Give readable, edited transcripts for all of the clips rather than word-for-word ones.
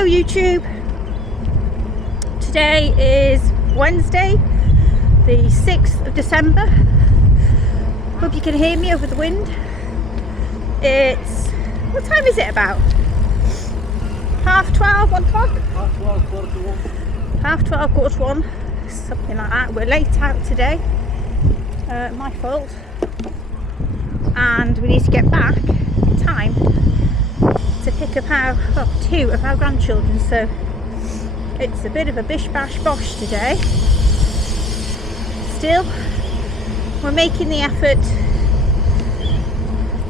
Hello YouTube. Today is Wednesday, the 6th of December. Hope you can hear me over the wind. It's, what time is it about? 12:30, 1 o'clock? Half 12, quarter to 1. 12:30, quarter to 1, something like that. We're late out today, my fault. And we need to get back in time to pick up two of our grandchildren, so it's a bit of a bish bash bosh today. Still, we're making the effort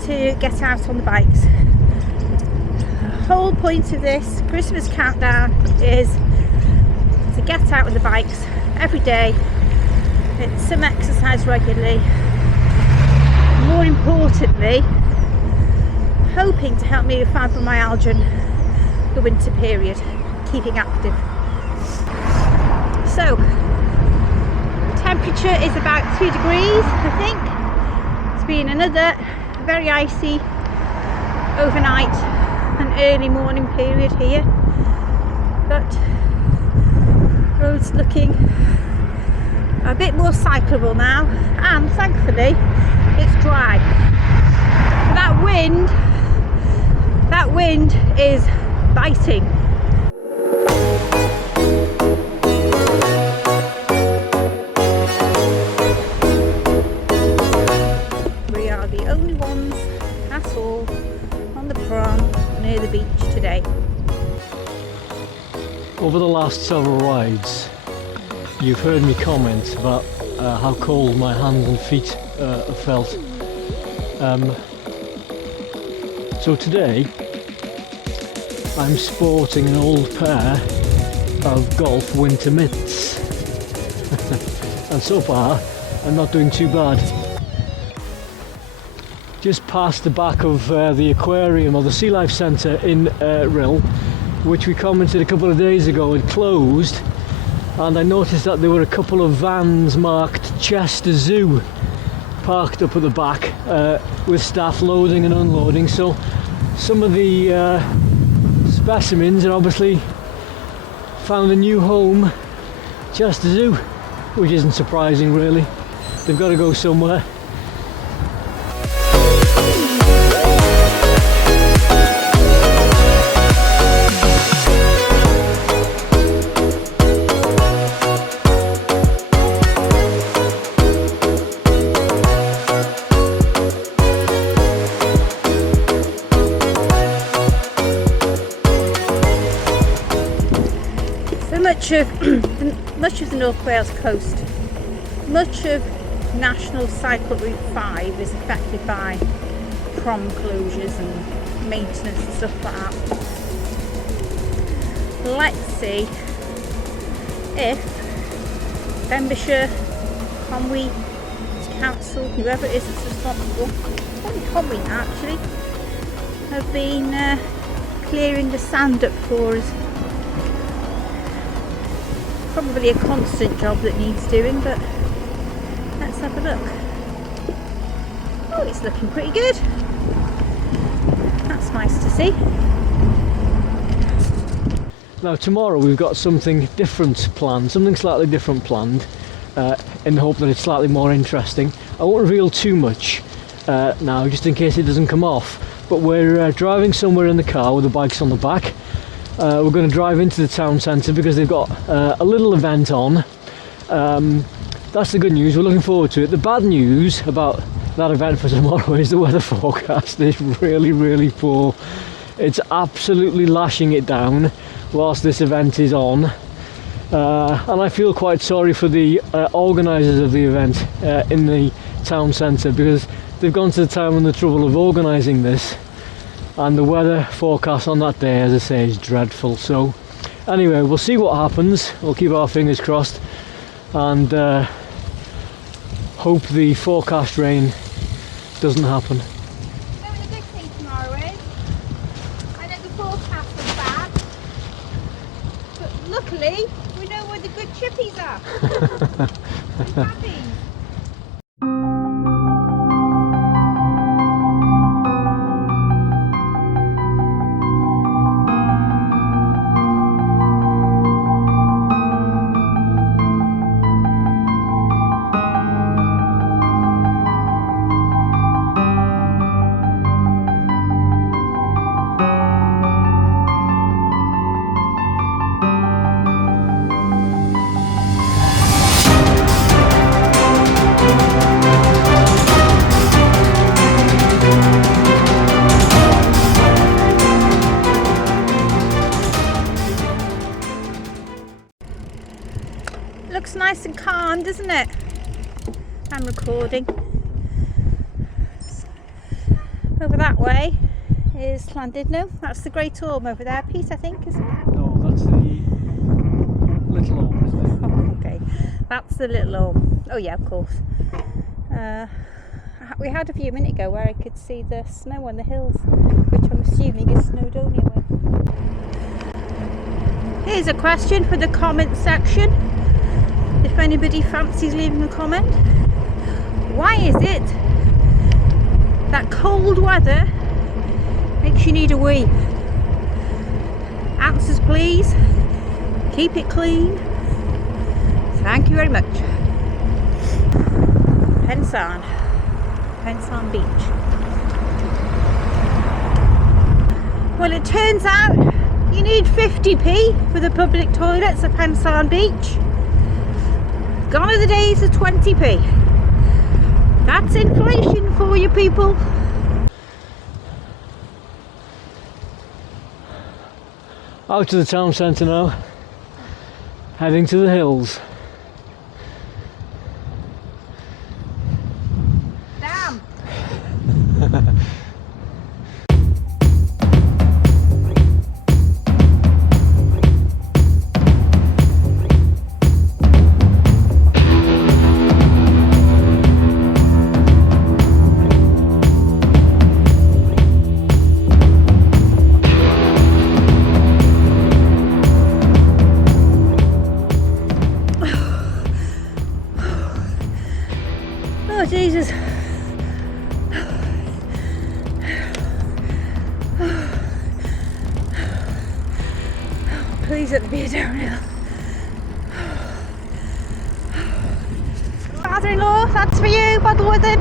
to get out on the bikes. The whole point of this Christmas countdown is to get out on the bikes every day. It's some exercise regularly. More importantly, hoping to help me with fibromyalgia in the winter period, keeping active. So, temperature is about 2 degrees, I think. It's been another very icy overnight and early morning period here, but roads looking a bit more cyclable now, and thankfully it's dry. That wind is biting. We are the only ones at all on the prom near the beach today. Over the last several rides, you've heard me comment about how cold my hands and feet have felt. So today I'm sporting an old pair of golf winter mitts and so far I'm not doing too bad. Just past the back of the aquarium or the Sea Life Centre in Rhyl, which we commented a couple of days ago had closed, and I noticed that there were a couple of vans marked Chester Zoo parked up at the back with staff loading and unloading, so some of the specimens are obviously found a new home, Chester Zoo, which isn't surprising really. They've got to go somewhere. Much of the North Wales coast, much of National Cycle Route 5 is affected by prom closures and maintenance and stuff like that. Let's see if Denbighshire, Conwy Council, whoever it is that's responsible, probably Conwy now actually, have been clearing the sand up for us. Probably a constant job that needs doing, but let's have a look. Oh, it's looking pretty good. That's nice to see. Now tomorrow we've got something different planned, something slightly different planned, in the hope that it's slightly more interesting. I won't reveal too much now, just in case it doesn't come off, but we're driving somewhere in the car with the bikes on the back. We're going to drive into the town centre because they've got a little event on. That's the good news, we're looking forward to it. The bad news about that event for tomorrow is the weather forecast is really, really poor. It's absolutely lashing it down whilst this event is on. And I feel quite sorry for the organisers of the event in the town centre, because they've gone to the time and the trouble of organising this. And the weather forecast on that day, as I say, is dreadful. So anyway, we'll see what happens. We'll keep our fingers crossed and hope the forecast rain doesn't happen. You know what the good thing tomorrow is? I know the forecast is bad, but luckily we know where the good chippies are. We're happy. isn't it? I'm recording. Over that way is Llandudno. That's the Great Orme over there, Pete, I think, isn't it? No, that's the Little Orme, isn't it? Oh, okay. That's the Little Orme. Oh yeah, of course. We had a view a minute ago where I could see the snow on the hills, which I'm assuming is Snowdonia way. Here's a question for the comment section. If anybody fancies leaving a comment. Why is it that cold weather makes you need a wee? Answers please. Keep it clean. Thank you very much. Pensan Beach. Well, it turns out you need 50p for the public toilets at Pensan Beach. Gone are the days of 20p. That's inflation for you people. Out to the town centre now, heading to the hills. Damn. Oh Jesus. Please let me be a downhill. Father-in-law, that's for you, Bottleworthen.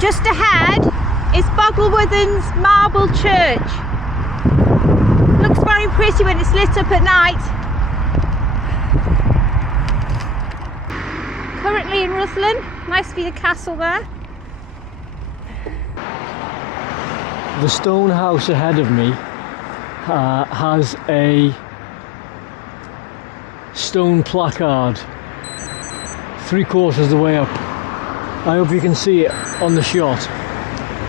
Just ahead is Bottleworthen's marble church. Looks very pretty when it's lit up at night. Currently in Rutland, nice to be the castle there. The stone house ahead of me has a stone placard 3/4 of the way up. I hope you can see it on the shot.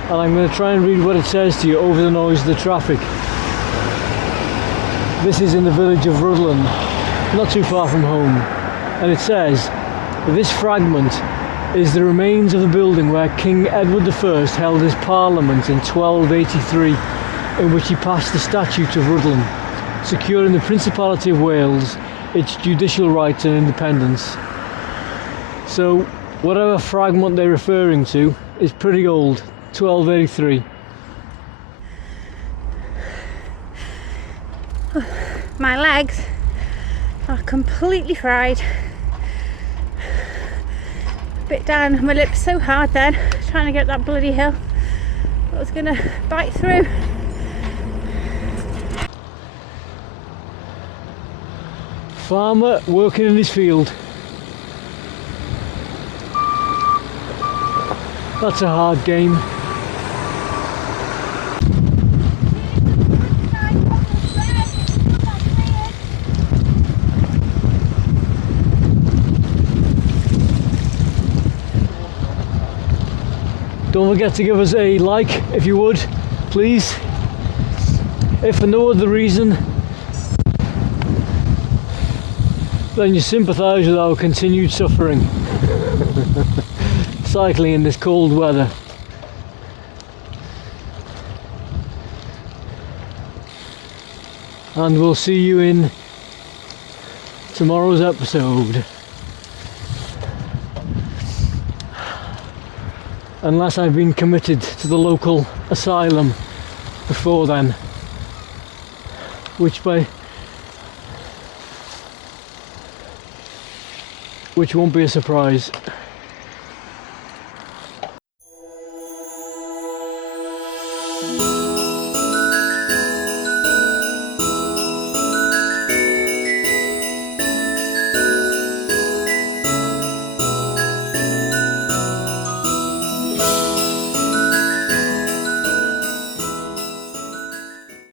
And I'm going to try and read what it says to you over the noise of the traffic. This is in the village of Rutland, not too far from home. And it says, this fragment is the remains of the building where King Edward I held his parliament in 1283, in which he passed the Statute of Rutland, securing the Principality of Wales, its judicial rights and independence. So, whatever fragment they're referring to is pretty old, 1283. My legs are completely fried. Bit down my lips so hard then, trying to get that bloody hill. I was gonna bite through. Farmer working in his field. That's a hard game. Don't forget to give us a like if you would, please. If for no other reason than you sympathise with our continued suffering. Cycling in this cold weather. And we'll see you in tomorrow's episode. Unless I've been committed to the local asylum before then, which won't be a surprise.